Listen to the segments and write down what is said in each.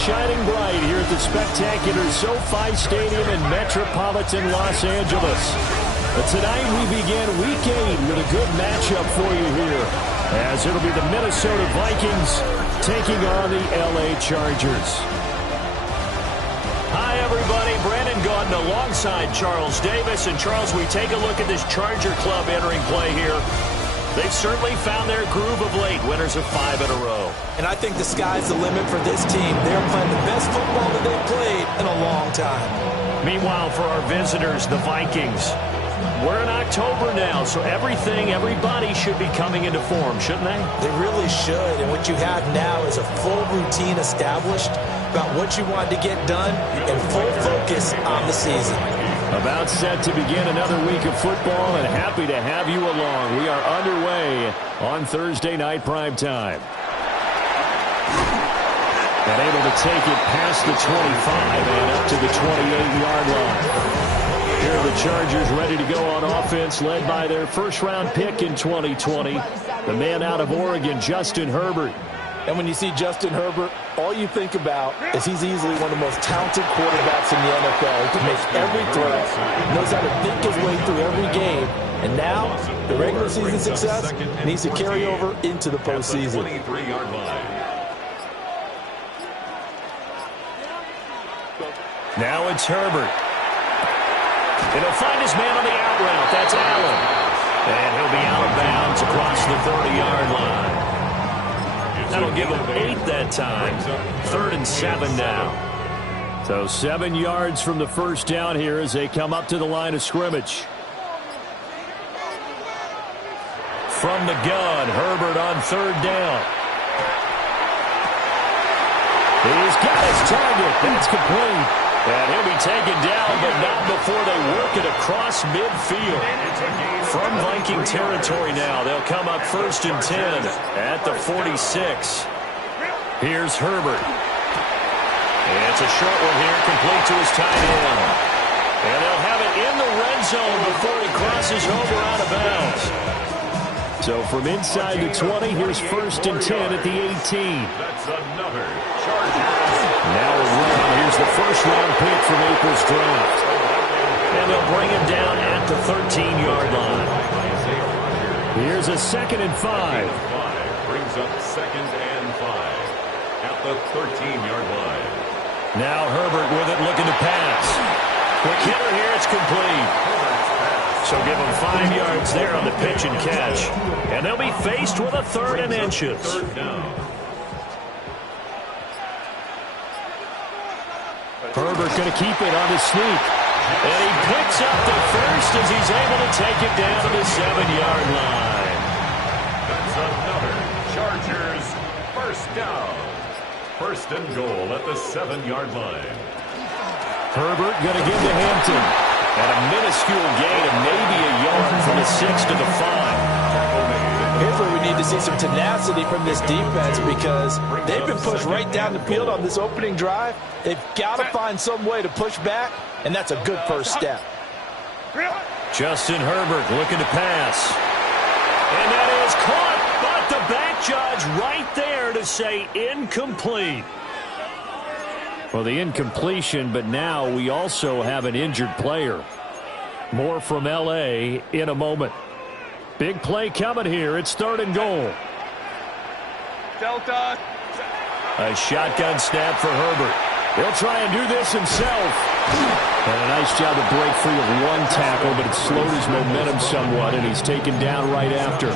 Shining bright here at the spectacular SoFi Stadium in metropolitan Los Angeles. But tonight we begin Week 8 with a good matchup for you here, as it'll be the Minnesota Vikings taking on the LA Chargers. Hi, everybody. Brandon Gaudin alongside Charles Davis. And, Charles, we take a look at this Charger club entering play here. They've certainly found their groove of late, winners of 5 in a row. And I think the sky's the limit for this team. They're playing the best football that they've played in a long time. Meanwhile, for our visitors, the Vikings, we're in October now, so everybody should be coming into form, shouldn't they? They really should. And what you have now is a full routine established about what you want to get done and full focus on the season. About set to begin another week of football, and happy to have you along. We are underway on Thursday night primetime. And able to take it past the 25 and up to the 28-yard line. Here are the Chargers ready to go on offense, led by their first-round pick in 2020, the man out of Oregon, Justin Herbert. And when you see Justin Herbert, all you think about is he's easily one of the most talented quarterbacks in the NFL. He can make every throw, knows how to think his way through every game. And now, the regular season success needs to carry over into the postseason. Now it's Herbert. And he'll find his man on the out route. That's Allen. And he'll be out of bounds across the 30-yard line. That'll give him 8 that time. 3rd and 7 now. So 7 yards from the first down here as they come up to the line of scrimmage. From the gun, Herbert on 3rd down. He's got his target. That's complete. And he'll be taken down, but not before they work it across midfield. From Viking territory now, they'll come up 1st and 10 at the 46. Here's Herbert. And it's a short one here, complete to his tight end. And they'll have it in the red zone before he crosses over out of bounds. So from inside the 20, here's 1st and 10 at the 18. That's another Charger. Now a run. Here's the first-round pick from April's draft. And they'll bring him down at the 13-yard line. Here's a 2nd and 5. Brings up 2nd and 5 at the 13-yard line. Now Herbert with it, looking to pass. Quick hitter here, it's complete. So give him 5 yards there on the pitch and catch. And they'll be faced with a 3rd and inches. 3rd down. Herbert going to keep it on the sneak. And he picks up the first as he's able to take it down to the 7-yard line. That's another Chargers 1st down. 1st and goal at the 7-yard line. Herbert going to give to Hampton. And a minuscule gain of maybe a yard from the 6 to the 5. Here's where we need to see some tenacity from this defense because they've been pushed right down the field on this opening drive. They've got to find some way to push back, and that's a good first step. Justin Herbert looking to pass. And that is caught, but the back judge right there to say incomplete. Well, the incompletion, but now we also have an injured player. More from L.A. in a moment. Big play coming here. It's 3rd and goal. Delta. A shotgun snap for Herbert. He'll try and do this himself. And a nice job to break free of one tackle, but it slowed his momentum somewhat, and he's taken down right after.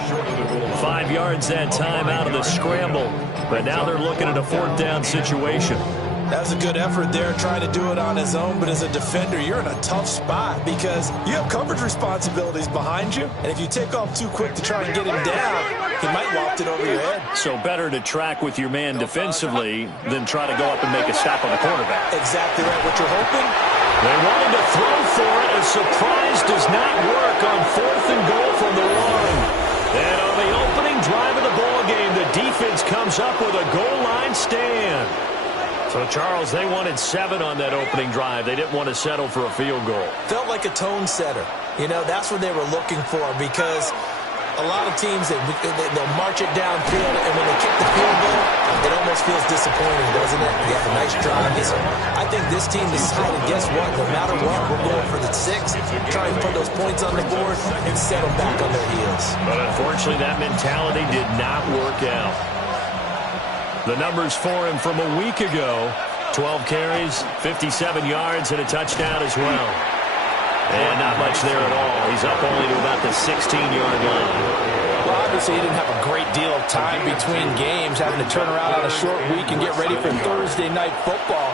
5 yards that time out of the scramble, but now they're looking at a 4th down situation. That's a good effort there, trying to do it on his own. But as a defender, you're in a tough spot because you have coverage responsibilities behind you. And if you take off too quick to try and get him down, he might waft it over your head. So better to track with your man defensively than try to go up and make a stop on the quarterback. Exactly right. What you're hoping? They wanted to throw for it. A surprise does not work on 4th and goal from the 1. And on the opening drive of the ballgame, the defense comes up with a goal line stand. So, Charles, they wanted 7 on that opening drive. They didn't want to settle for a field goal. Felt like a tone setter. You know, that's what they were looking for because a lot of teams, they'll march it downfield, and when they kick the field goal, it almost feels disappointing, doesn't it? You have a nice drive. I think this team decided, guess what? No matter what, we're going for the 6, try and put those points on the board and set them back on their heels. But unfortunately, that mentality did not work out. The numbers for him from a week ago: 12 carries, 57 yards, and a touchdown as well. And not much there at all. He's up only to about the 16-yard line. Well, obviously, he didn't have a great deal of time between games, having to turn around on a short week and get ready for Thursday night football.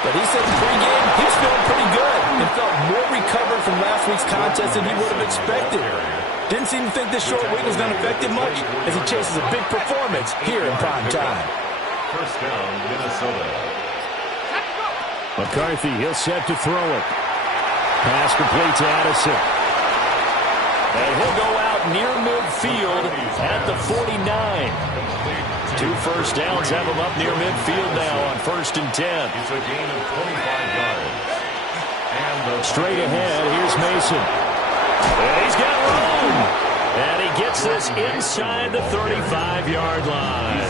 But he said pregame, he was feeling pretty good and felt more recovered from last week's contest than he would have expected. Didn't seem to think this short week was going to affect him much as he chases a big performance here in prime time. First down, Minnesota. McCarthy, he'll set to throw it. Pass complete to Addison. And he'll go out near midfield at the 49. 2 first downs have him up near midfield now on 1st and 10. It's a gain of 25 yards. And straight ahead, here's Mason. And he's got room. And he gets this inside the 35-yard line.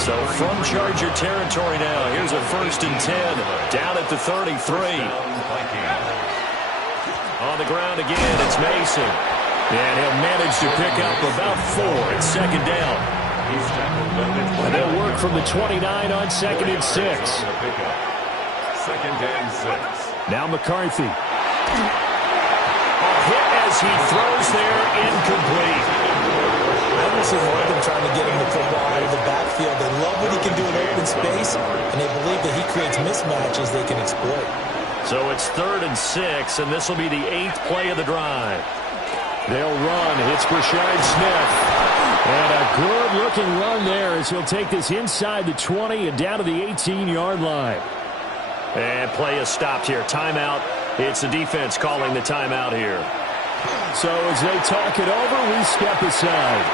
So from Charger territory now, here's a 1st and 10 down at the 33. On the ground again, it's Mason. And he'll manage to pick up about 4 at 2nd down. And they'll work from the 29 on 2nd and 6. 2nd and 6. Now McCarthy. A hit as he throws there, incomplete. I haven't seen more of them trying to get him the football out of the backfield. They love what he can do in open space, and they believe that he creates mismatches they can exploit. So it's 3rd and 6, and this will be the 8th play of the drive. They'll run. It's Brashard Smith. And a good-looking run there as he'll take this inside the 20 and down to the 18-yard line. And play is stopped here. Timeout. It's the defense calling the timeout here. So as they talk it over, we step aside.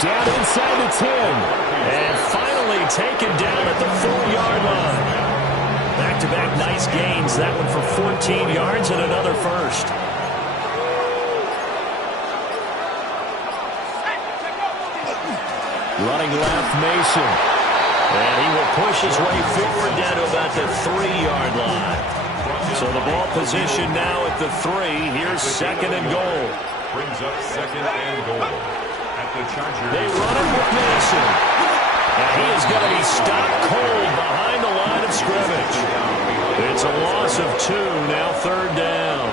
Down inside the 10. And finally taken down at the 4-yard line. Back-to-back nice gains. That one for 14 yards and another first. Running left, Mason. And he will push his way forward down to about the 3-yard line. So the ball position now at the 3. Here's 2nd and goal. Brings up 2nd and goal. At the Chargers. They run it with Mason. And he is going to be stopped cold behind the line of scrimmage. It's a loss of 2, now 3rd down.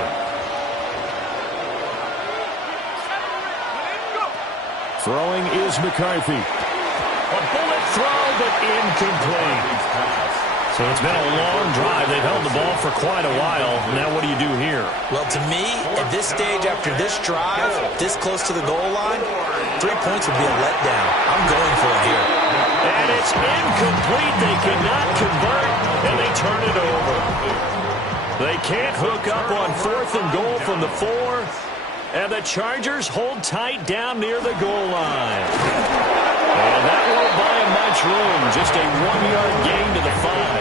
Throwing is McCarthy. A bullet throw, but incomplete. So it's been a long drive. They've held the ball for quite a while. Now what do you do here? Well, to me, at this stage after this drive, this close to the goal line, 3 points would be a letdown. I'm going for it here. And it's incomplete. They cannot convert, and they turn it over. They can't hook up on 4th and goal from the 4. And the Chargers hold tight down near the goal line. And that won't buy him much room. Just a 1-yard gain to the 5.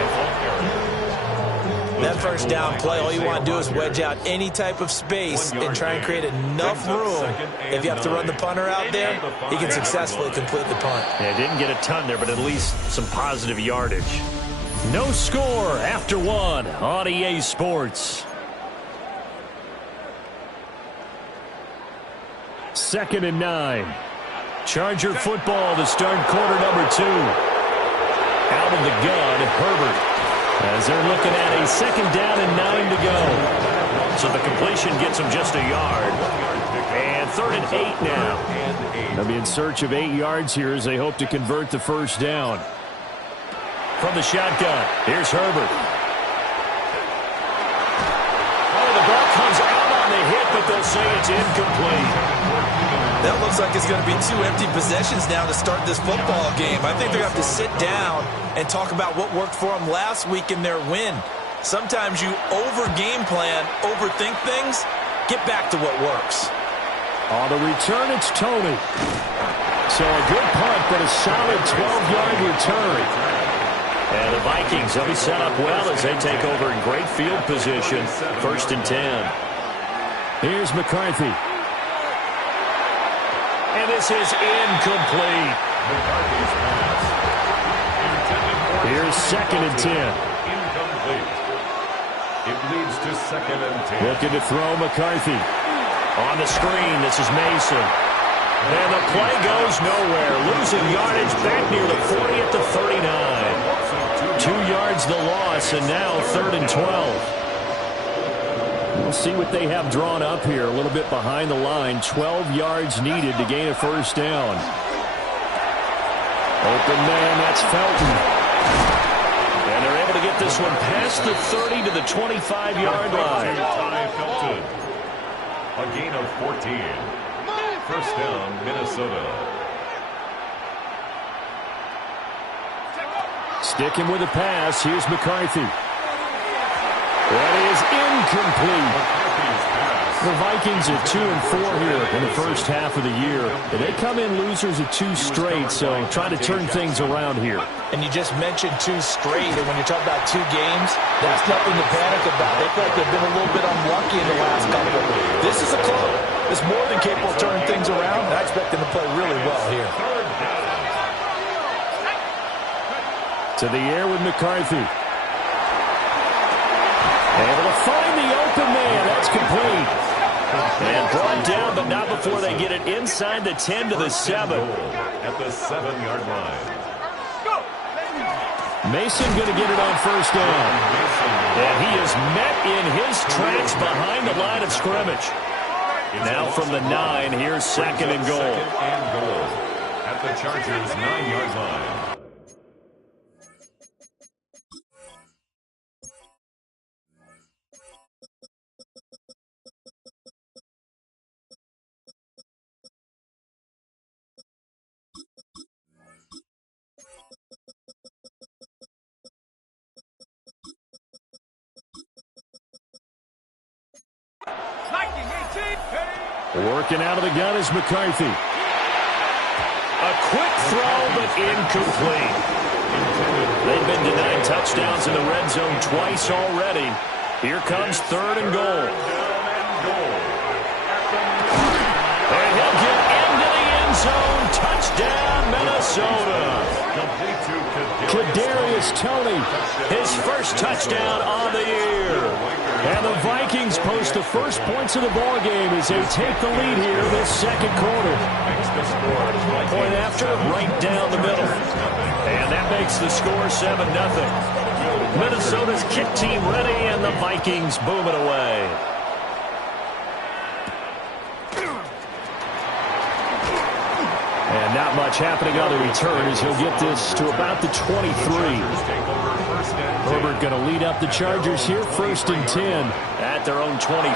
That first down play, all you want to do is wedge out any type of space and try and create enough room. If you have to run the punter out there, he can successfully complete the punt. Yeah, didn't get a ton there, but at least some positive yardage. No score after 1 on EA Sports. 2nd and 9. Charger football to start quarter number 2. Out of the gun, Herbert. As they're looking at a 2nd down and 9 to go. So the completion gets them just a yard. And 3rd and 8 now. They'll be in search of 8 yards here as they hope to convert the first down. From the shotgun, here's Herbert. Oh, the ball comes out on the hit, but they'll say it's incomplete. That looks like it's going to be 2 empty possessions now to start this football game. I think they're going to have to sit down and talk about what worked for them last week in their win. Sometimes you over-game plan, overthink things. Get back to what works. On the return, it's Tony. So a good punt, but a solid 12-yard return. And the Vikings, they'll be set up well as they take over in great field position. 1st and 10. Here's McCarthy. And this is incomplete. Here's 2nd and 10. Incomplete. It leads to 2nd and 10. Looking to throw McCarthy. On the screen, this is Mason. And the play goes nowhere. Losing yardage back near the 40 at the 39. 2 yards the loss, and now 3rd and 12. We'll see what they have drawn up here. A little bit behind the line. 12 yards needed to gain a 1st down. Open man, that's Felton. And they're able to get this one past the 30 to the 25-yard line. Felton. A gain of 14. 1st down, Minnesota. Sticking with the pass. Here's McCarthy. That is incomplete. The Vikings are 2-4 here in the first half of the year. They come in losers of 2 straight, so trying to turn things around here. And you just mentioned 2 straight, and when you talk about 2 games, that's nothing to panic about. They feel like they've been a little bit unlucky in the last couple. This is a club that's more than capable of turning things around, and I expect them to play really well here. To the air with McCarthy. Able to find the open man. That's complete. And brought down, but not before they get it inside the 10 to the 7. At the 7-yard line. Mason going to get it on 1st down. And he is met in his tracks behind the line of scrimmage. Now from the 9, here's 2nd and goal. At the Chargers' 9-yard line. Working out of the gun is McCarthy. A quick throw, but incomplete. They've been denied touchdowns in the red zone twice already. Here comes 3rd and goal. And he'll get into the end zone. Touchdown, Minnesota. Kadarius Toney, his first touchdown on the year. And the Vikings post the first points of the ball game as they take the lead here in this 2nd quarter. Point after, right down the middle. And that makes the score 7-0. Minnesota's kick team ready, and the Vikings boom it away. And not much happening on the return as he'll get this to about the 23. Herbert going to lead up the Chargers here, 1st and 10 at their own 23.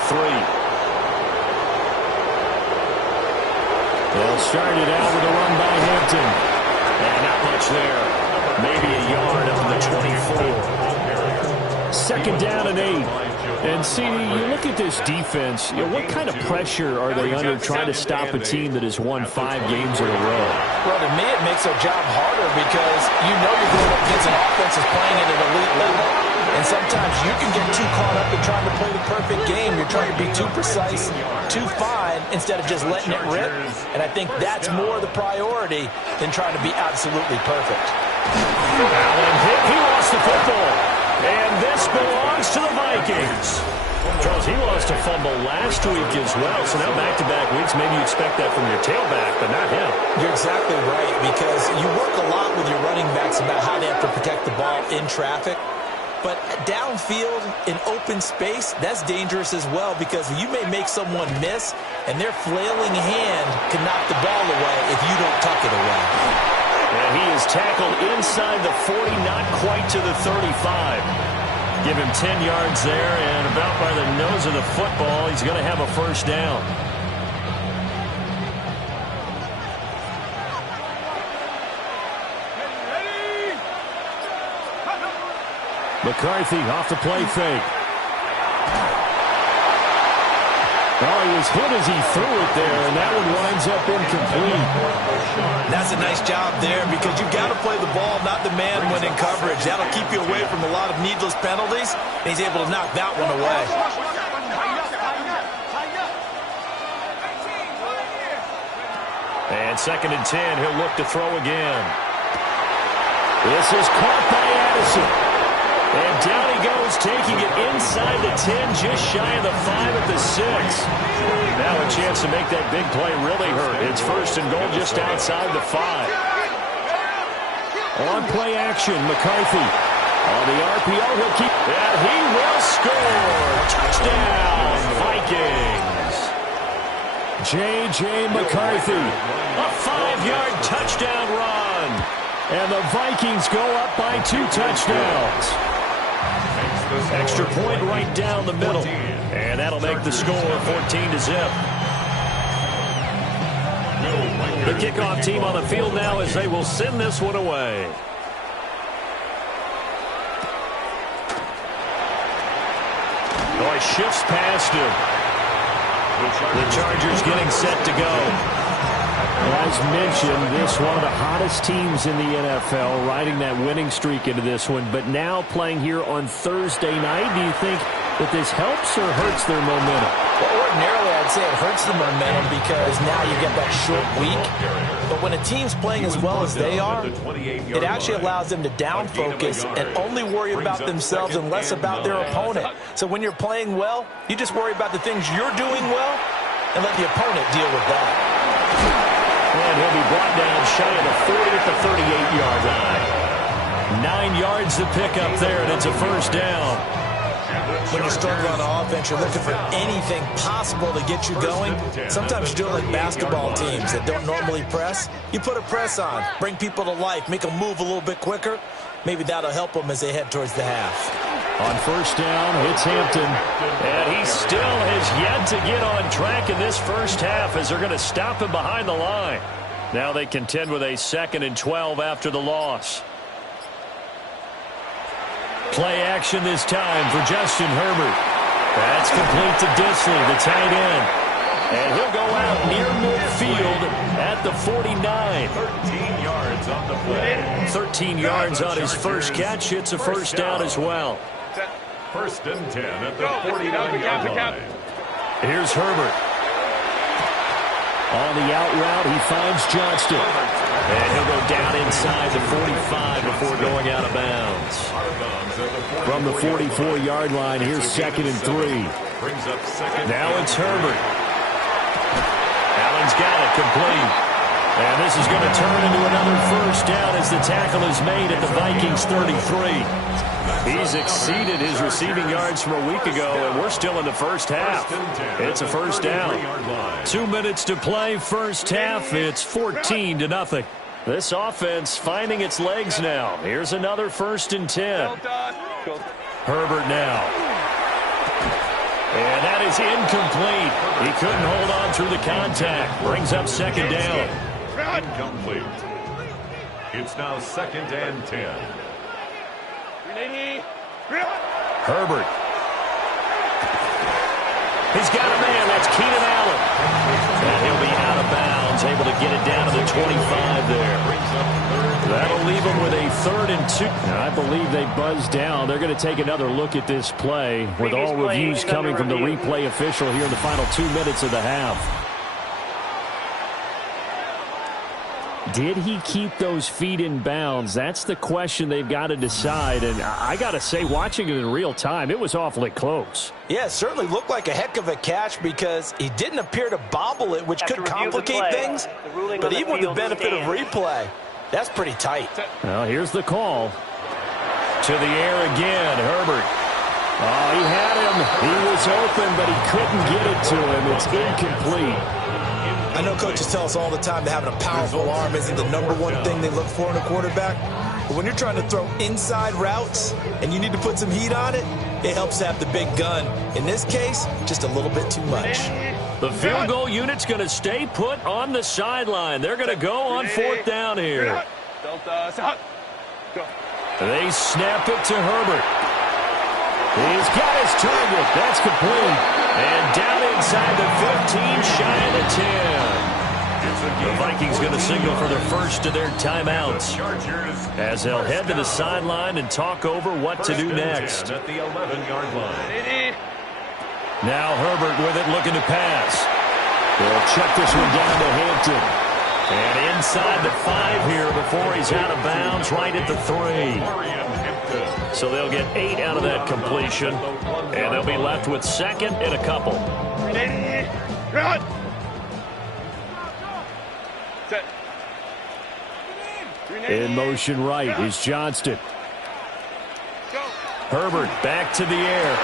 They'll start it out with a run by Hampton. And not much there. Maybe a yard up to the 24. 2nd down and 8. And, CD, you look at this defense, what kind of pressure are they under trying to stop a team that has won 5 games in a row? Well, to me, it makes their job harder because you know you're going up against an offense that's playing at an elite level. And sometimes you can get too caught up in trying to play the perfect game. You're trying to be too precise, too fine, instead of just letting it rip. And I think that's more the priority than trying to be absolutely perfect. Allen hit. He lost the football. And this belongs to the Vikings. Charles, he lost a fumble last week as well, so now back-to-back weeks, maybe you expect that from your tailback, but not him. You're exactly right, because you work a lot with your running backs about how they have to protect the ball in traffic. But downfield, in open space, that's dangerous as well, because you may make someone miss, and their flailing hand can knock the ball away if you don't tuck it away. And he is tackled inside the 40, not quite to the 35. Give him 10 yards there, and about by the nose of the football, he's going to have a 1st down. McCarthy off the play fake. Oh, he was hit as he threw it there, and that one winds up incomplete. That's a nice job there because you've got to play the ball, not the man when in coverage. That'll keep you away from a lot of needless penalties, and he's able to knock that one away. And 2nd and 10, he'll look to throw again. This is caught by Addison. And down he goes, taking it inside the 10, just shy of the 5 at the 6. Now a chance to make that big play really hurt. It's 1st and goal just outside the 5. On play action, McCarthy. On the RPO, he'll keep. And he will score. Touchdown, Vikings. J.J. McCarthy. A 5-yard touchdown run. And the Vikings go up by 2 touchdowns. Extra point right down the middle. And that'll make the score 14-0. The kickoff team on the field now as they will send this one away. Oh, he shifts past him. The Chargers getting set to go. As mentioned, this one of the hottest teams in the NFL, riding that winning streak into this one, but now playing here on Thursday night. Do you think that this helps or hurts their momentum? Well, ordinarily, I'd say it hurts the momentum because now you get that short week. But when a team's playing as well as they are, it actually allows them to down focus and only worry about themselves and less about their opponent. So when you're playing well, you just worry about the things you're doing well and let the opponent deal with that. And he'll be brought down shy of the 40 at the 38-yard line. 9 yards to pick up there, and it's a 1st down. When you struggle on offense, you're looking for anything possible to get you going. Sometimes you do it like basketball teams that don't normally press. You put a press on, bring people to life, make them move a little bit quicker. Maybe that'll help them as they head towards the half. On 1st down, it's Hampton. And he still has yet to get on track in this 1st half as they're going to stop him behind the line. Now they contend with a 2nd and 12 after the loss. Play action this time for Justin Herbert. That's complete to Disley, the tight end. And he'll go out near midfield at the 49. 13 yards on the play. 13 yards on his first catch. It's a 1st down as well. 1st and 10 at the 49-yard line. Here's Herbert. On the out route, he finds Johnston. And he'll go down inside the 45 before going out of bounds. From the 44-yard line, here's 2nd and 3. Now it's Herbert. Allen's got it complete. And this is going to turn into another 1st down as the tackle is made at the Vikings 33. He's exceeded his receiving yards from a week ago, and we're still in the 1st half. It's a 1st down. 2 minutes to play, 1st half. It's 14-0. This offense finding its legs now. Here's another 1st and 10. Herbert now. And that is incomplete. He couldn't hold on through the contact. Brings up 2nd down. Incomplete. It's now 2nd and 10. Herbert. He's got a man. That's Keenan Allen. And he'll be out of bounds, able to get it down to the 25 there. That'll leave him with a 3rd and 2. I believe they buzzed down. They're going to take another look at this play with all reviews coming from the replay official here in the final 2 minutes of the half. Did he keep those feet in bounds? That's the question they've got to decide. And I got to say, watching it in real time, it was awfully close. Yeah, it certainly looked like a heck of a catch because he didn't appear to bobble it, which could complicate things. But even with the benefit of replay, that's pretty tight. Well, here's the call. To the air again, Herbert. Oh, he had him. He was open, but he couldn't get it to him. It's incomplete. I know coaches tell us all the time that having a powerful arm isn't the #1 thing they look for in a quarterback. But when you're trying to throw inside routes and you need to put some heat on it, it helps to have the big gun. In this case, just a little bit too much. The field goal unit's going to stay put on the sideline. They're going to go on 4th down here. They snap it to Herbert. He's got his target. That's complete. And down inside the 15, shy of the 10. The Vikings going to signal for the first of their timeouts as they'll head to the sideline and talk over what to do next. At the 11-yard line. Now Herbert with it, looking to pass. They'll check this one down to Hampton. And inside the 5 here before he's out of bounds, right at the 3. So they'll get 8 out of that completion, and they'll be left with second and a couple. In motion right is Johnston. Herbert back to the air.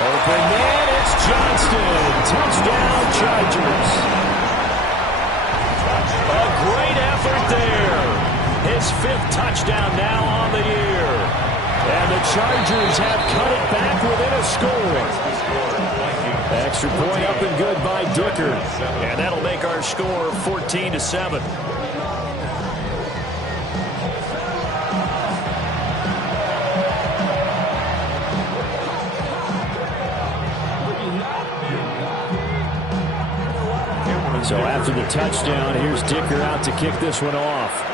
Open man, it's Johnston. Touchdown, Chargers. A great effort there. His 5th touchdown now on the year. And the Chargers have cut it back within a score. Extra point up and good by Dicker. And that'll make our score 14-7. So after the touchdown, here's Dicker out to kick this one off.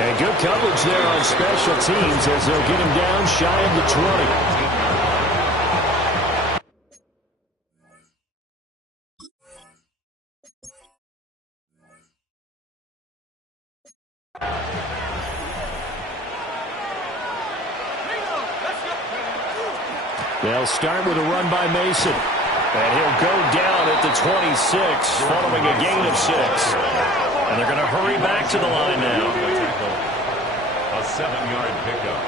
And good coverage there on special teams as they'll get him down shy of the 20. They'll start with a run by Mason. And he'll go down at the 26 following a gain of 6. And they're going to hurry back to the line now. A 7-yard pickup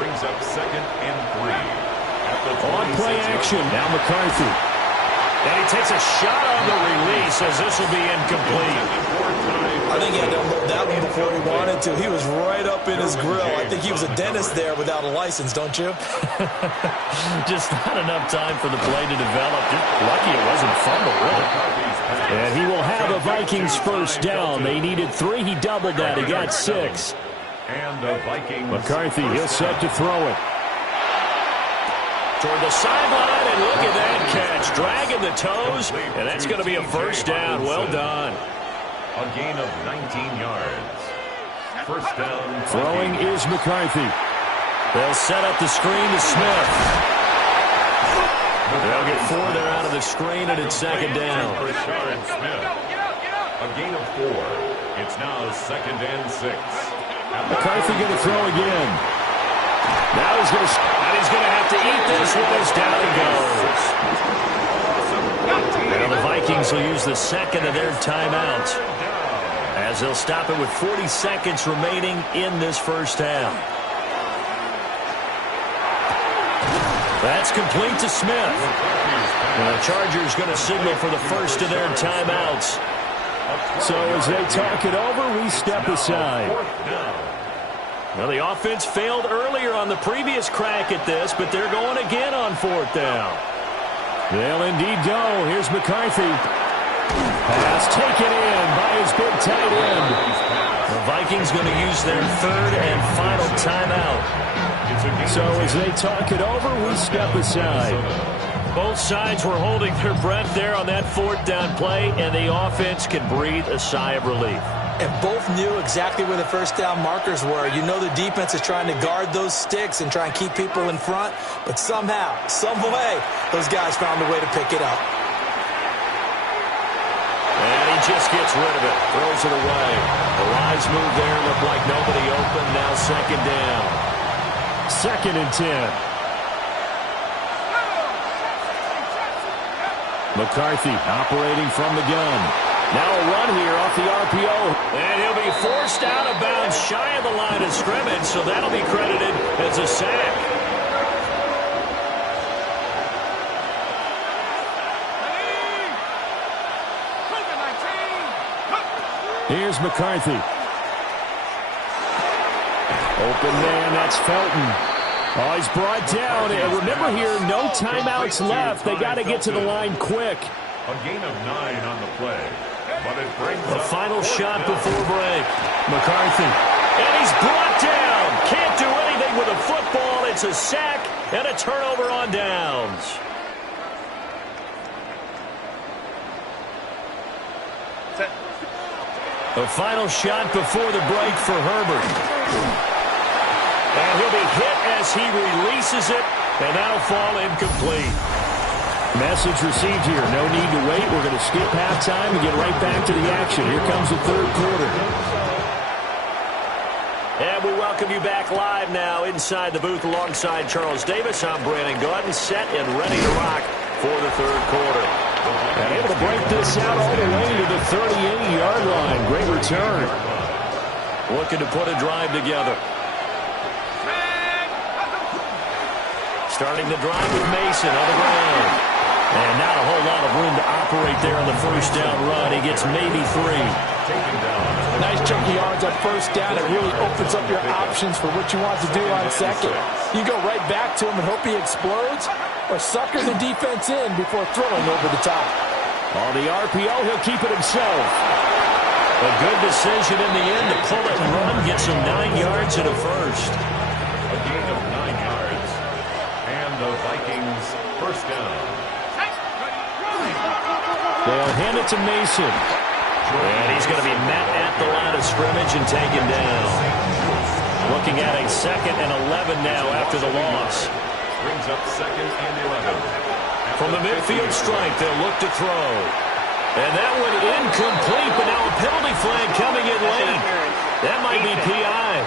brings up 2nd and 3. At the on play action, now McCarthy. And he takes a shot on the release as this will be incomplete. I think he had to unload that one before he wanted to. He was right up in his grill. I think he was a dentist there without a license, don't you? Just not enough time for the play to develop. Just lucky it wasn't a fumble, really. And he will have a Vikings first down. They needed 3. He doubled that. He got 6. And the Vikings. McCarthy, he'll set to throw it. Toward the sideline, and look at that catch. Dragging the toes, and that's going to be a first down. Well done. A gain of 19 yards. First down. Throwing is McCarthy. They'll set up the screen to Smith. They'll get 4 there out of the screen, and it's second down. A gain of 4. It's now 2nd and 6. McCarthy going to throw again. Now he's going to have to eat this one as down he goes. Now the Vikings will use the second of their timeouts as they'll stop it with 40 seconds remaining in this first half. That's complete to Smith. And the Chargers going to signal for the first of their timeouts. So as they talk it over, we step aside. Well, the offense failed earlier on the previous crack at this, but they're going again on 4th down. They'll indeed go. Here's McCarthy. Pass taken in by his big tight end. The Vikings going to use their 3rd and final timeout. So as they talk it over, we step aside. Both sides were holding their breath there on that 4th down play, and the offense can breathe a sigh of relief. And both knew exactly where the first down markers were. You know the defense is trying to guard those sticks and try and keep people in front, but somehow, some way, those guys found a way to pick it up. And he just gets rid of it, throws it away. The wise move there looked like nobody open, now second down. 2nd and 10. McCarthy operating from the gun. Now a run here off the RPO. And he'll be forced out of bounds shy of the line of scrimmage, so that'll be credited as a sack. Here's McCarthy. Open man, that's Felton. Oh, he's brought down. And remember here, no timeouts left. They got to get to the line quick. A gain of 9 on the play. But it brings a final shot before break. McCarthy. And he's brought down. Can't do anything with a football. It's a sack and a turnover on downs. The final shot before the break for Herbert. And he'll be hit as he releases it, and that'll fall incomplete. Message received here. No need to wait. We're going to skip halftime and get right back to the action. Here comes the third quarter. And we welcome you back live now inside the booth alongside Charles Davis. I'm Brandon Gaudin, set and ready to rock for the third quarter. And able to break this out all the way to the 38-yard line. Great return. Looking to put a drive together. Starting the drive with Mason on the ground. And not a whole lot of room to operate there on the first down run. He gets maybe 3. Nice chunky yards on first down. It really opens up your options for what you want to do on second. You go right back to him and hope he explodes, or sucker the defense in before throwing over the top. On the RPO, he'll keep it himself. A good decision in the end to pull it and run. Gets him 9 yards and a first. A gain of 9 yards. And the Vikings first down. They'll hand it to Mason. And he's going to be met at the line of scrimmage and taken down. Looking at a 2nd and 11 now after the loss. Brings up 2nd and 11. From the midfield stripe, they'll look to throw. And that one incomplete, but now a penalty flag coming in late. That might be PI.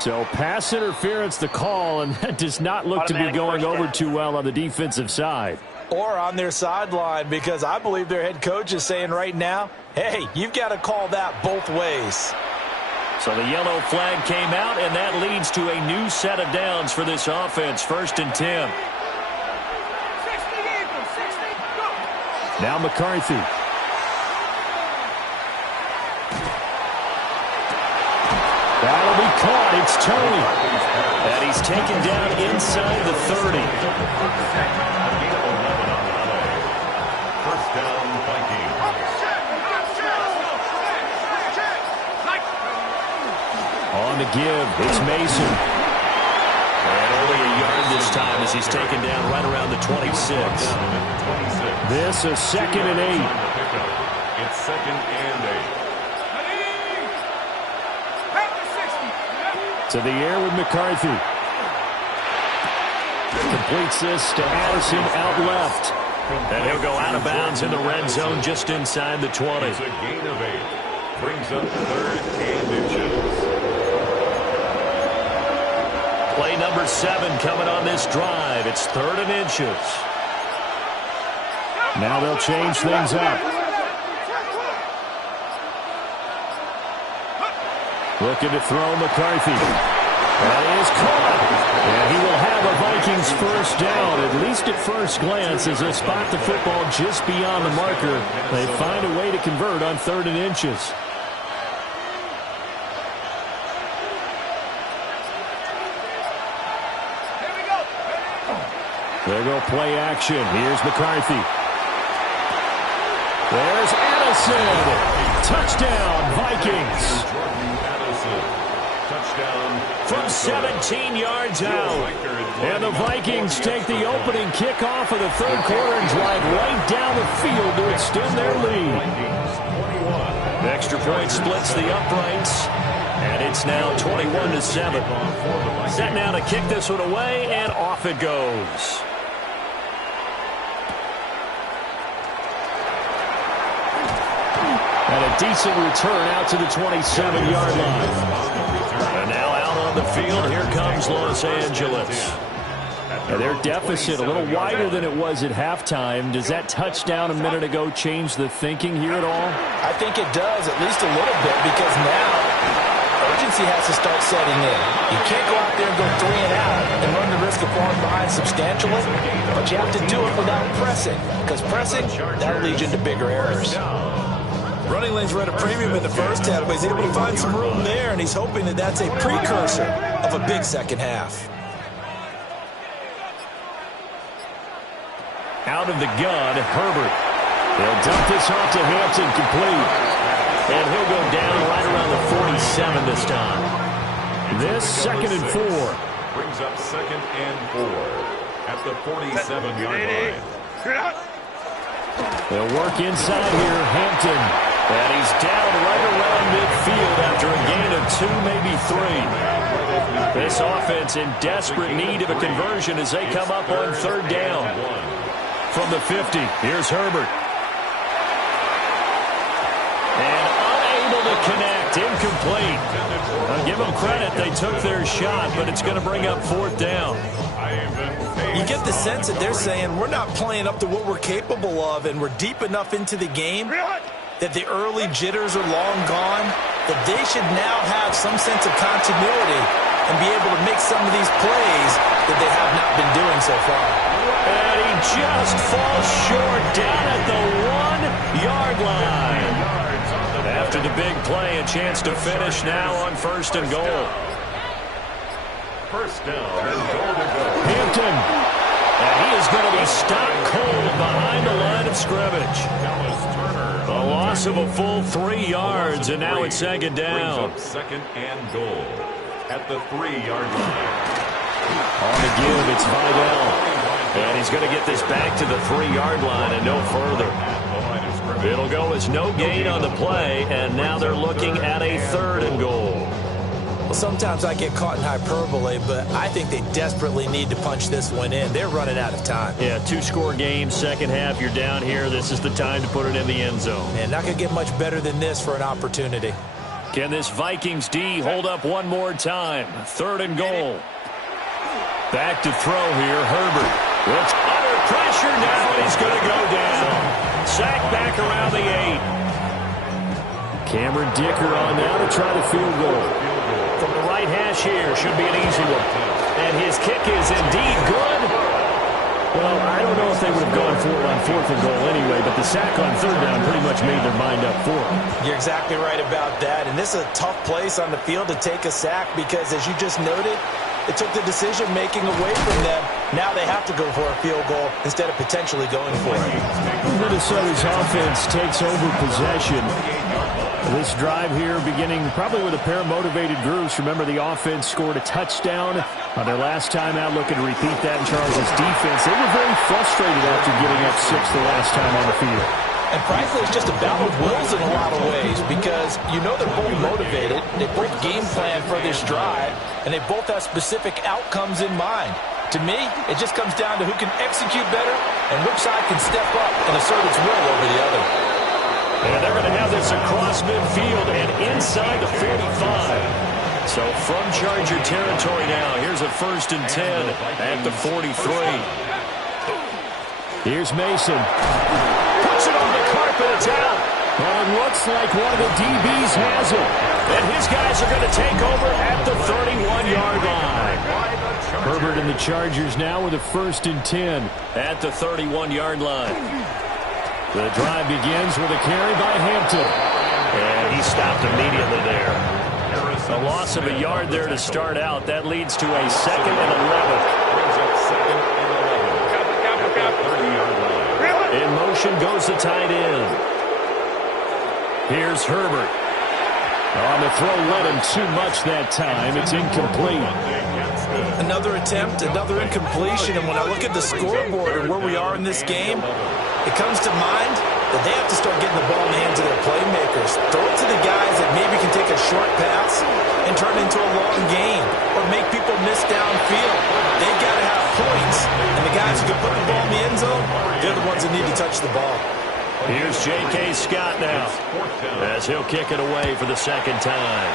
So pass interference the call, and that does not look to be going over too well on the defensive side. Or on their sideline, because I believe their head coach is saying right now, hey, you've got to call that both ways. So the yellow flag came out, and that leads to a new set of downs for this offense. 1st and 10. Now McCarthy. That'll be caught. It's Tony. And he's taken down inside the 30. First down, Vikings. On the give, it's Mason. And only a yard this time as he's taken down right around the 26. This is 2nd and 8. It's 2nd and 8. To the air with McCarthy. Completes this to Addison out left. And he'll go out of bounds in the red zone just inside the 20. It's a gain of 8. Brings up 3rd and inches. Play number 7 coming on this drive. It's 3rd and inches. Now they'll change things up. Looking to throw McCarthy. That is caught. And he will have a Vikings first down, at least at first glance, as they spot the football just beyond the marker. They find a way to convert on 3rd and inches. There go play action. Here's McCarthy. There's Addison. Touchdown, Vikings. From 17 yards out. And the Vikings take the opening kickoff of the third quarter and drive right down the field to extend their lead. The extra point splits the uprights. And it's now 21-7. Set now to kick this one away, and off it goes. And a decent return out to the 27-yard line. And now out on the field, here comes Los Angeles. And their deficit a little wider than it was at halftime. Does that touchdown a minute ago change the thinking here at all? I think it does, at least a little bit, because now urgency has to start setting in. You can't go out there and go 3 and out and run the risk of falling behind substantially, but you have to do it without pressing, because pressing, that'll lead you into bigger errors. Running lanes were at a premium in the first half, but he's able to find some room there, and he's hoping that that's a precursor of a big second half. Out of the gun, Herbert. They'll dump this off to Hampton, complete. And he'll go down right around the 47 this time. This 2nd and 4. Brings up 2nd and 4 at the 47-yard line. They'll work inside here, Hampton. And he's down right around midfield after a gain of 2, maybe 3. This offense in desperate need of a conversion as they come up on 3rd down. From the 50, here's Herbert. And unable to connect, incomplete. I'll give them credit, they took their shot, but it's going to bring up 4th down. You get the sense that they're saying we're not playing up to what we're capable of, and we're deep enough into the game that the early jitters are long gone, that they should now have some sense of continuity and be able to make some of these plays that they have not been doing so far. And he just falls short down at the 1-yard line. After the big play, a chance to finish now on 1st and goal. 1st down and goal to go. Hampton. And he is going to be stopped cold behind the line of scrimmage. A loss of a full 3 yards, and now it's 2nd down. 2nd and goal at the 3-yard line. On the give, it's Vidal. And he's going to get this back to the 3-yard line and no further. It'll go as no gain on the play, and now they're looking at a 3rd and goal. Well, sometimes I get caught in hyperbole, but I think they desperately need to punch this one in. They're running out of time. Yeah, 2-score game, 2nd half, you're down here. This is the time to put it in the end zone. And not going to get much better than this for an opportunity. Can this Vikings D hold up one more time? 3rd and goal. Back to throw here, Herbert. Looks under pressure now, and he's going to go down. Sack back around the 8. Cameron Dicker on now to try the field goal. From the right hash here, should be an easy one. And his kick is indeed good. Well, I don't know if they would have gone for it on 4th and goal anyway, but the sack on 3rd down pretty much made their mind up for it. You're exactly right about that. And this is a tough place on the field to take a sack because, as you just noted, it took the decision-making away from them. Now they have to go for a field goal instead of potentially going for it. Minnesota's offense takes over possession. This drive here beginning probably with a pair of motivated groups. Remember, the offense scored a touchdown on their last time out. Looking to repeat that in Charles' defense. They were very frustrated after giving up 6 the last time on the field. And frankly, it's just a battle of wills in a lot of ways because you know they're both motivated. They both game plan for this drive, and they both have specific outcomes in mind. To me, it just comes down to who can execute better and which side can step up and assert its will over the other. And they're going to have this across midfield and inside the 45. So from Charger territory now, here's a 1st and 10 at the 43. Here's Mason. Puts it on the carpet, it's out. And it looks like one of the DBs has it. And his guys are going to take over at the 31-yard line. Herbert and the Chargers now with a 1st and 10 at the 31-yard line. The drive begins with a carry by Hampton. And he stopped immediately there. A loss of a yard there to start out. That leads to a 2nd and 11. In motion goes the tight end. Here's Herbert. On the throw, led him too much that time. It's incomplete. Another attempt, another incompletion. And when I look at the scoreboard and where we are in this game, it comes to mind that they have to start getting the ball in the hands of their playmakers. Throw it to the guys that maybe can take a short pass and turn it into a long gain or make people miss downfield. They've got to have points. And the guys who can put the ball in the end zone, they're the ones that need to touch the ball. Here's J.K. Scott now as he'll kick it away for the 2nd time.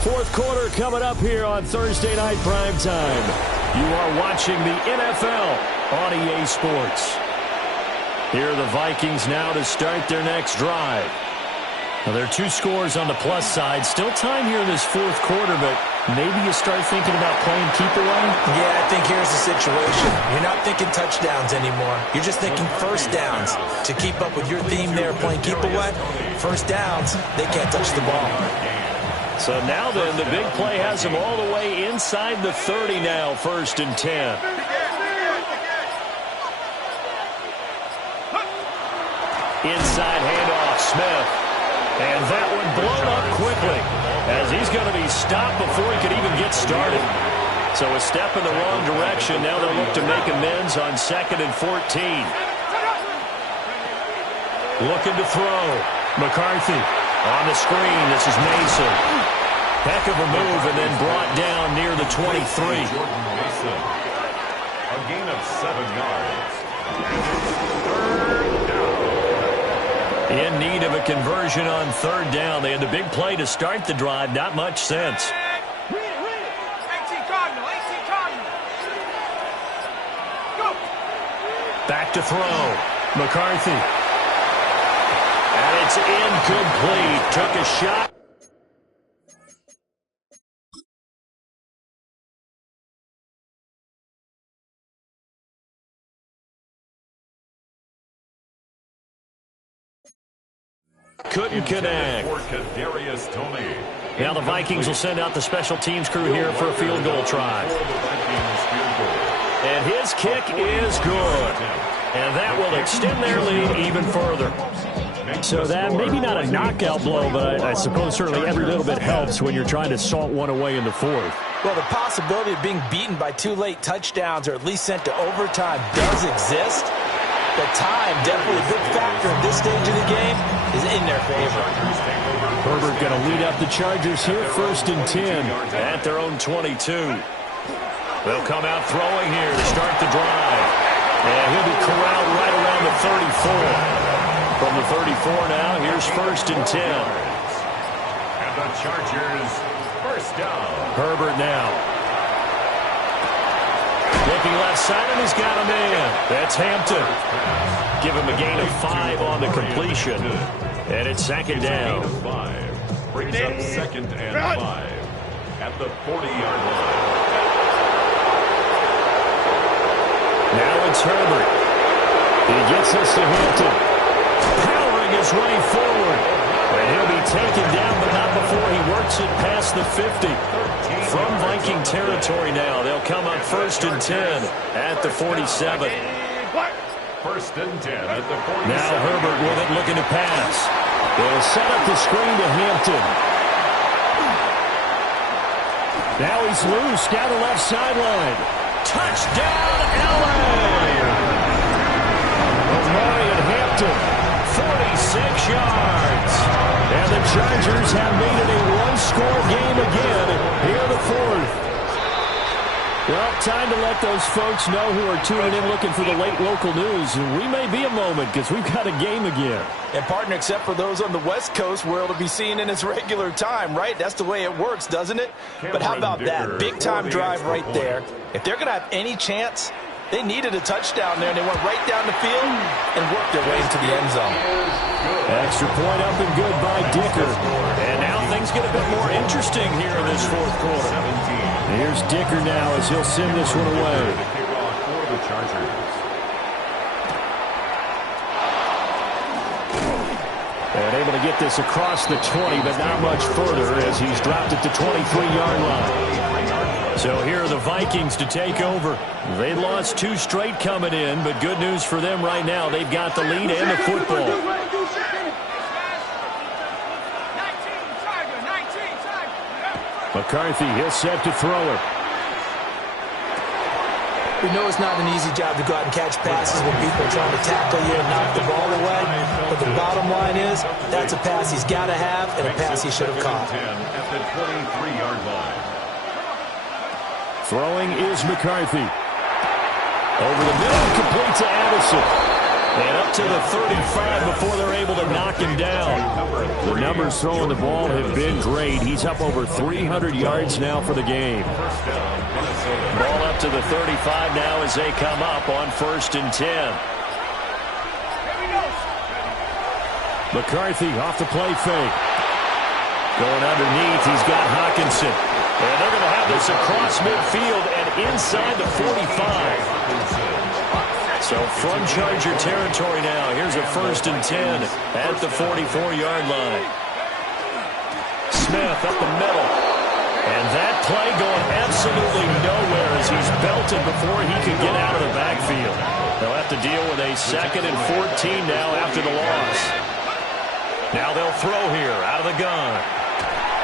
Fourth quarter coming up here on Thursday Night Primetime. You are watching the NFL on EA Sports. Here are the Vikings now to start their next drive. Well, there are 2 scores on the plus side. Still time here in this 4th quarter, but maybe you start thinking about playing keep away? Yeah, I think here's the situation. You're not thinking touchdowns anymore. You're just thinking 1st downs. To keep up with your theme there, playing keep away, 1st downs, they can't touch the ball. So now then, the big play has him all the way inside the 30 now, 1st and 10. Inside handoff, Smith. And that one blown up quickly as he's going to be stopped before he could even get started. So a step in the wrong direction. Now they'll look to make amends on 2nd and 14. Looking to throw. McCarthy on the screen. This is Mason. Heck of a move and then brought down near the 23. Jordan Mason. A gain of 7 yards. And it's 3rd down. In need of a conversion on 3rd down. They had the big play to start the drive. Not much sense. Back to throw. McCarthy. And it's incomplete. Took a shot. Couldn't connect. Now the Vikings will send out the special teams crew here for a field goal try. And his kick is good. And that will extend their lead even further. So that maybe not a knockout blow, but I suppose certainly every little bit helps when you're trying to salt one away in the 4th. Well, the possibility of being beaten by 2 late touchdowns or at least sent to overtime does exist. But time, definitely a big factor in this stage of the game, is in their favor. Herbert going to lead up the Chargers here, 1st and 10. At their own 22. They'll come out throwing here to start the drive. And he'll be corralled right around the 34. From the 34 now, here's 1st and 10. And the Chargers, 1st down. Herbert now. Looking left side, and he's got him in. That's Hampton. Give him a gain of 5 on the completion. And it's 2nd down. 5. Brings up 2nd and 5 at the 40-yard line. Now it's Herbert. He gets this to Hampton. Powering his way forward. And he'll be taken down, but not before he works it past the 50. From Viking territory now, they'll come up 1st and 10 at the 47. 1st and 10 at the 47. Now Herbert with it, looking to pass. They'll set up the screen to Hampton. Now he's loose down the left sideline. Touchdown, L.A. Omarion Hampton. 46 yards. And the Chargers have made it a one-score game again here in the 4th. Well, time to let those folks know who are tuning in looking for the late local news. We may be a moment because we've got a game again. And, partner, except for those on the West Coast where it'll be seen in its regular time, right? That's the way it works, doesn't it? But how about that? Big-time drive right there. If they're going to have any chance, they needed a touchdown there, and they went right down the field and worked their way into the end zone. Extra point up and good by Dicker. And now things get a bit more interesting here in this 4th quarter. Here's Dicker now as he'll send this one away. And able to get this across the 20, but not much further as he's dropped it to 23-yard line. So here are the Vikings to take over. They lost 2 straight coming in, but good news for them right now. They've got the lead and the football. McCarthy, he'll set to throw it. We know it's not an easy job to go out and catch passes when people are trying to tackle you and knock the ball away. But the bottom line is, that's a pass he's got to have and a pass he should have caught. At the 23-yard line. Throwing is McCarthy. Over the middle, complete to Addison. And up to the 35 before they're able to knock him down. The numbers throwing the ball have been great. He's up over 300 yards now for the game. Ball up to the 35 now as they come up on 1st and 10. McCarthy off the play fake. Going underneath, he's got Hawkinson. And they're going to have this across midfield and inside the 45. So from Charger territory now, here's a 1st and 10 at the 44-yard line. Smith up the middle. And that play going absolutely nowhere as he's belted before he could get out of the backfield. They'll have to deal with a 2nd and 14 now after the loss. Now they'll throw here out of the gun.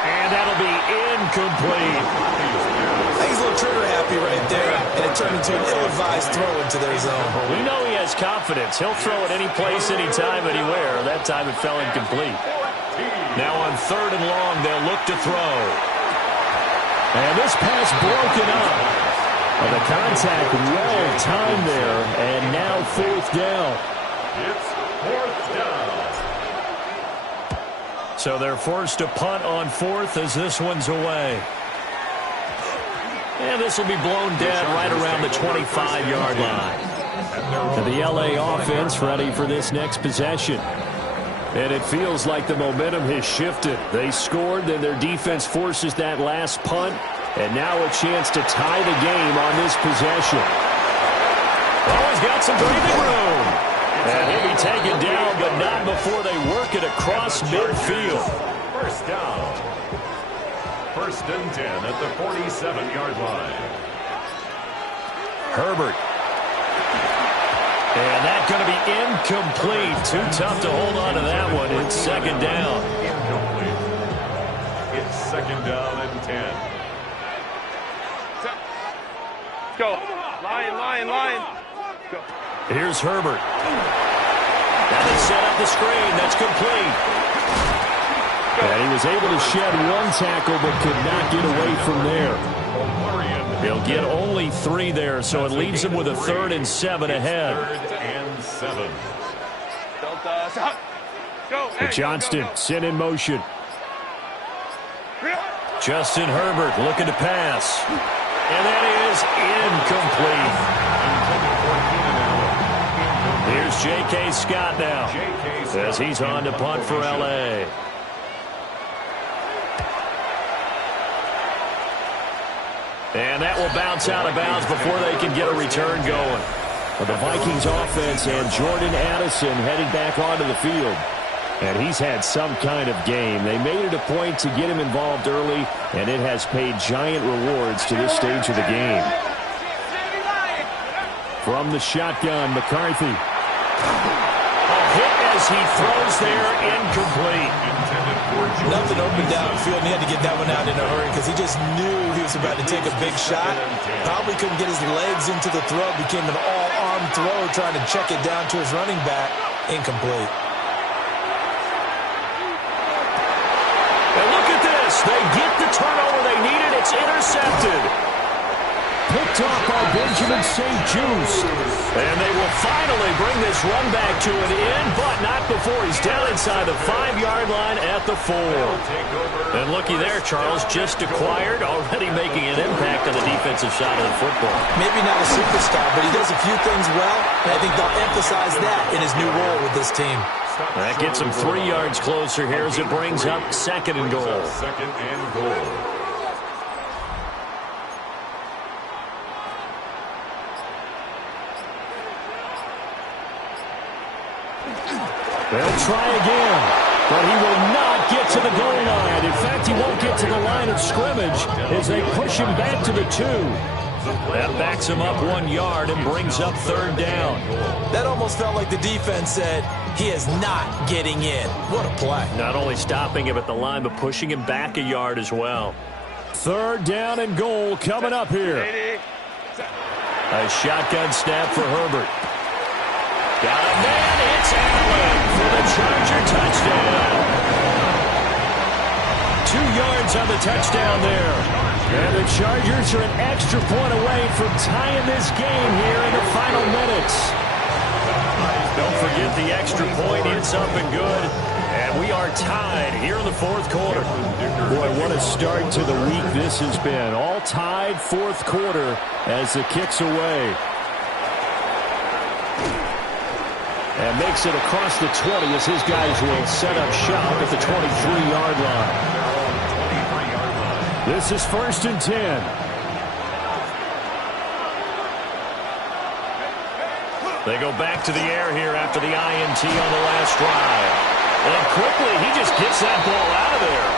And that'll be incomplete. I think he's a little trigger happy right there, and it turned into an ill-advised throw into their zone. We know he has confidence. He'll throw it any place, anytime, anywhere. That time it fell incomplete. Now on 3rd and long, they'll look to throw. And this pass broken up. Well, the contact well timed there, and now 4th down. It's 4th down. So they're forced to punt on 4th as this one's away. And this will be blown dead right around the 25-yard line. And the LA offense ready for this next possession. And it feels like the momentum has shifted. They scored, then their defense forces that last punt. And now a chance to tie the game on this possession. Oh, he's got some breathing room. And he'll be taken down, but not before they work it across midfield. 1st down. 1st and 10 at the 47-yard line. Herbert. And that's going to be incomplete. Too tough to hold on to that one. It's 2nd down. Incomplete. It's 2nd down and 10. Let's go. Line. Go. Here's Herbert. Now they set up the screen. That's complete. And he was able to shed one tackle but could not get away from there. He'll get only 3 there, so it leaves him with a 3rd and 7 ahead. 3rd and 7. Go. And Johnston sent in motion. Justin Herbert looking to pass. And that is incomplete. Here's J.K. Scott now as he's on to punt for L.A. And that will bounce out of bounds before they can get a return going. Well, the Vikings offense and Jordan Addison heading back onto the field. And he's had some kind of game. They made it a point to get him involved early, and it has paid giant rewards to this stage of the game. From the shotgun, McCarthy. A hit as he throws there, incomplete. Nothing open downfield, and he had to get that one out in a hurry because he just knew he was about to take a big shot. Probably couldn't get his legs into the throw. Became an all-arm throw, trying to check it down to his running back. Incomplete. And look at this. They get the turnover they needed. It's intercepted. Picked off by Benjamin St. Just. And they will finally bring this run back to an end, but not before he's down inside the 5-yard line at the 4. And looky there, Charles, just acquired, already making an impact on the defensive side of the football. Maybe not a superstar, but he does a few things well, and I think they'll emphasize that in his new role with this team. That gets him 3 yards closer here as it brings up 2nd and goal. 2nd and goal. They'll try again, but he will not get to the goal line. In fact, he won't get to the line of scrimmage as they push him back to the 2. That backs him up 1 yard and brings up 3rd down. That almost felt like the defense said, he is not getting in. What a play. Not only stopping him at the line, but pushing him back a yard as well. 3rd down and goal coming up here. A shotgun snap for Herbert. Got a man. It's Allen for the Charger touchdown. 2 yards on the touchdown there. And the Chargers are an extra point away from tying this game here in the final minutes. Don't forget the extra point. It's up and good. And we are tied here in the 4th quarter. Boy, what a start to the week this has been. All tied 4th quarter as the kick's away. And makes it across the 20 as his guys will set up shop at the 23-yard line. This is 1st and 10. They go back to the air here after the INT on the last drive. And quickly, he just gets that ball out of there.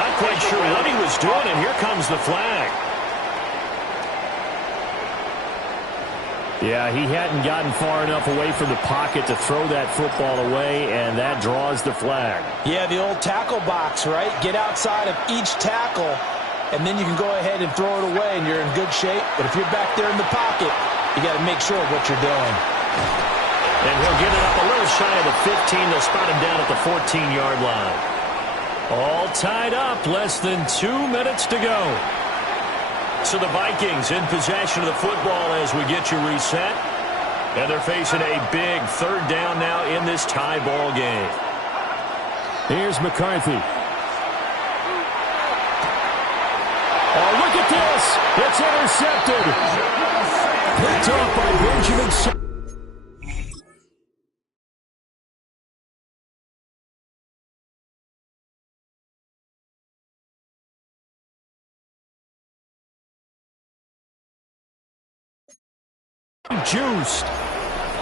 Not quite sure what he was doing, and here comes the flag. Yeah, he hadn't gotten far enough away from the pocket to throw that football away, and that draws the flag. Yeah, the old tackle box, right? Get outside of each tackle, and then you can go ahead and throw it away, and you're in good shape. But if you're back there in the pocket, you got to make sure of what you're doing. And he'll get it up a little shy of the 15. They'll spot him down at the 14-yard line. All tied up, less than 2 minutes to go. So the Vikings in possession of the football as we get you reset. And they're facing a big third down now in this tie ball game. Here's McCarthy. Oh, look at this. It's intercepted. Picked off by Benjamin. Juiced.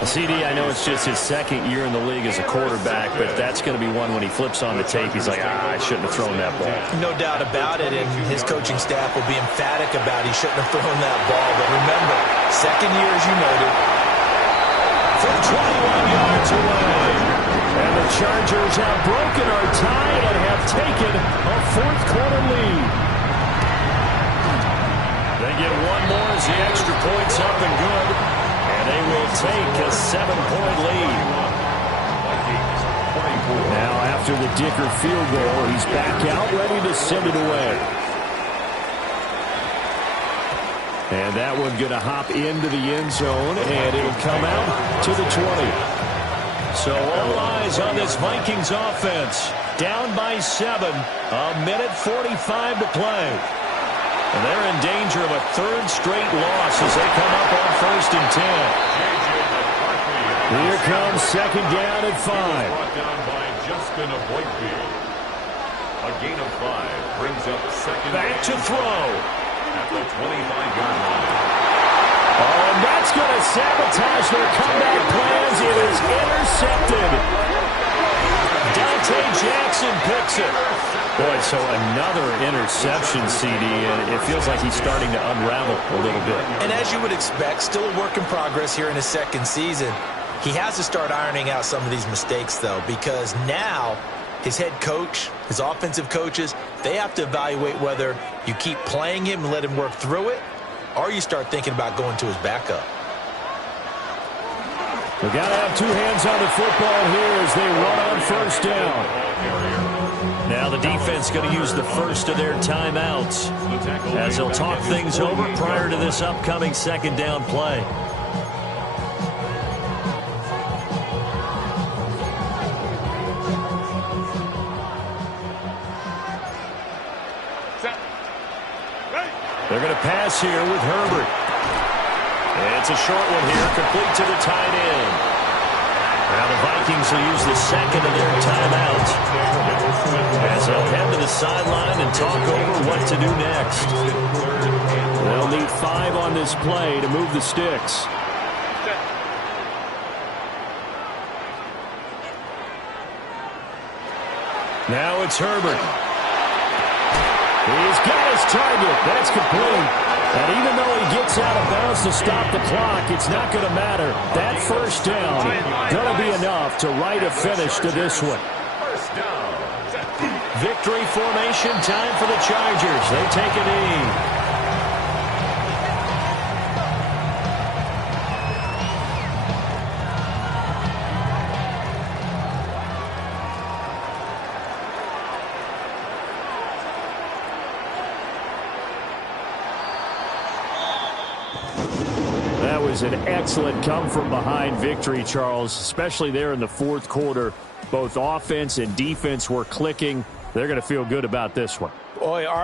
CD, I know it's just his second year in the league as a quarterback, but that's going to be one when he flips on the tape. He's like, I shouldn't have thrown that ball. No doubt about it, and his coaching staff will be emphatic about he shouldn't have thrown that ball. But remember, second year, as you noted, from 21 yards away. And the Chargers have broken our tie and have taken a fourth-quarter lead. They get one more as the extra point's up and good. And they will take a 7-point lead. Now after the Dicker field goal, he's back out ready to send it away. And that one going to hop into the end zone, and it'll come out to the 20. So all eyes on this Vikings offense. Down by 7, a minute 45 to play. And they're in danger of a third straight loss as they come up on 1st and 10. Here comes second down at 5. Brought down by Justin Avoidby. A gain of 5 brings up second. Back to throw. At the 25-yard line. Oh, and that's going to sabotage their comeback plans. It is intercepted. Dante Jackson picks it. Boy, so another interception, CD, and it feels like he's starting to unravel a little bit. And as you would expect, still a work in progress here in his second season. He has to start ironing out some of these mistakes, though, because now his head coach, his offensive coaches, they have to evaluate whether you keep playing him and let him work through it, or you start thinking about going to his backup. We got to have two hands on the football here as they run on first down. Now the defense going to use the first of their timeouts as they'll talk things over prior to this upcoming second down play. They're going to pass here with Herbert. It's a short one here, complete to the tight end. Now the Vikings will use the second of their timeouts as they'll head to the sideline and talk over what to do next. They'll need 5 on this play to move the sticks. Now it's Herbert. He's got his target. That's complete. And even though he gets out of bounds to stop the clock, it's not going to matter. That first down going to be enough to write a finish to this one. Victory formation time for the Chargers. They take a knee. That was an excellent come-from-behind victory, Charles, especially there in the fourth quarter. Both offense and defense were clicking. They're going to feel good about this one. Boy,